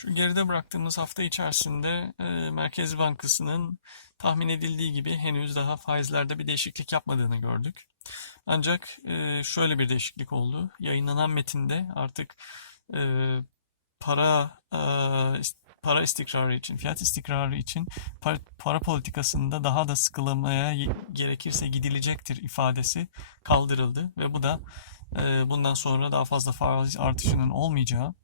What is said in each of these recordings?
Şu geride bıraktığımız hafta içerisinde e, Merkez Bankası'nın tahmin edildiği gibi henüz daha faizlerde bir değişiklik yapmadığını gördük. Ancak e, şöyle bir değişiklik oldu. Yayınlanan metinde artık e, para para istikrarı için, fiyat istikrarı için para, para politikasında daha da sıkılamaya gerekirse gidilecektir ifadesi kaldırıldı ve bu da bundan sonra daha fazla faiz artışının olmayacağı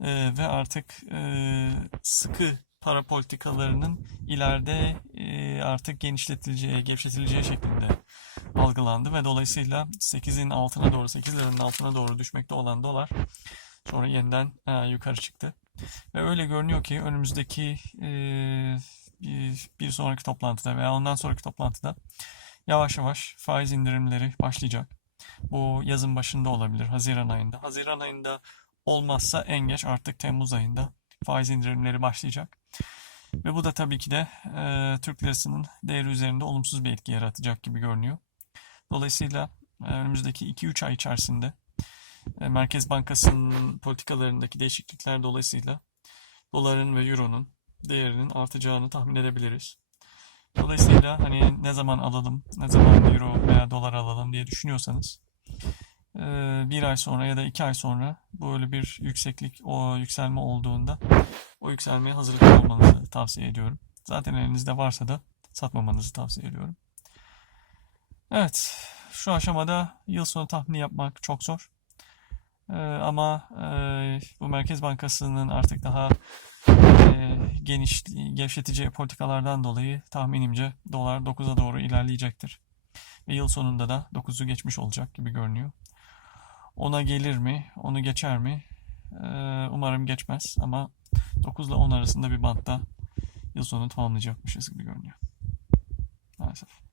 e, ve artık e, sıkı para politikalarının ileride e, artık genişletileceği, gevşetileceği şeklinde algılandı ve dolayısıyla 8'in altına doğru, 8 liranın altına doğru düşmekte olan dolar sonra yeniden e, yukarı çıktı. Ve öyle görünüyor ki önümüzdeki e, bir, sonraki toplantıda veya ondan sonraki toplantıda yavaş yavaş faiz indirimleri başlayacak. Bu yazın başında olabilir, Haziran ayında. Haziran ayında olmazsa en geç artık Temmuz ayında faiz indirimleri başlayacak. Ve bu da tabii ki de e, Türk lirasının değeri üzerinde olumsuz bir etki yaratacak gibi görünüyor. Dolayısıyla e, önümüzdeki 2-3 ay içerisinde e, Merkez Bankası'nın politikalarındaki değişiklikler dolayısıyla doların ve euronun değerinin artacağını tahmin edebiliriz. Dolayısıyla hani ne zaman alalım, ne zaman euro veya dolar alalım diye düşünüyorsanız bir ay sonra ya da iki ay sonra böyle bir yükseklik, o yükselme olduğunda o yükselmeye hazırlıklı olmanızı tavsiye ediyorum. Zaten elinizde varsa da satmamanızı tavsiye ediyorum. Evet, şu aşamada yıl sonu tahmini yapmak çok zor. Ee, ama e, bu Merkez Bankası'nın artık daha e, geniş, gevşetici politikalardan dolayı tahminimce dolar 9'a doğru ilerleyecektir. Ve yıl sonunda da 9'u geçmiş olacak gibi görünüyor. 10'a gelir mi? Onu geçer mi? Ee, umarım geçmez ama 9 ile 10 arasında bir bantta yıl sonunu tamamlayacakmışız gibi görünüyor. Maalesef.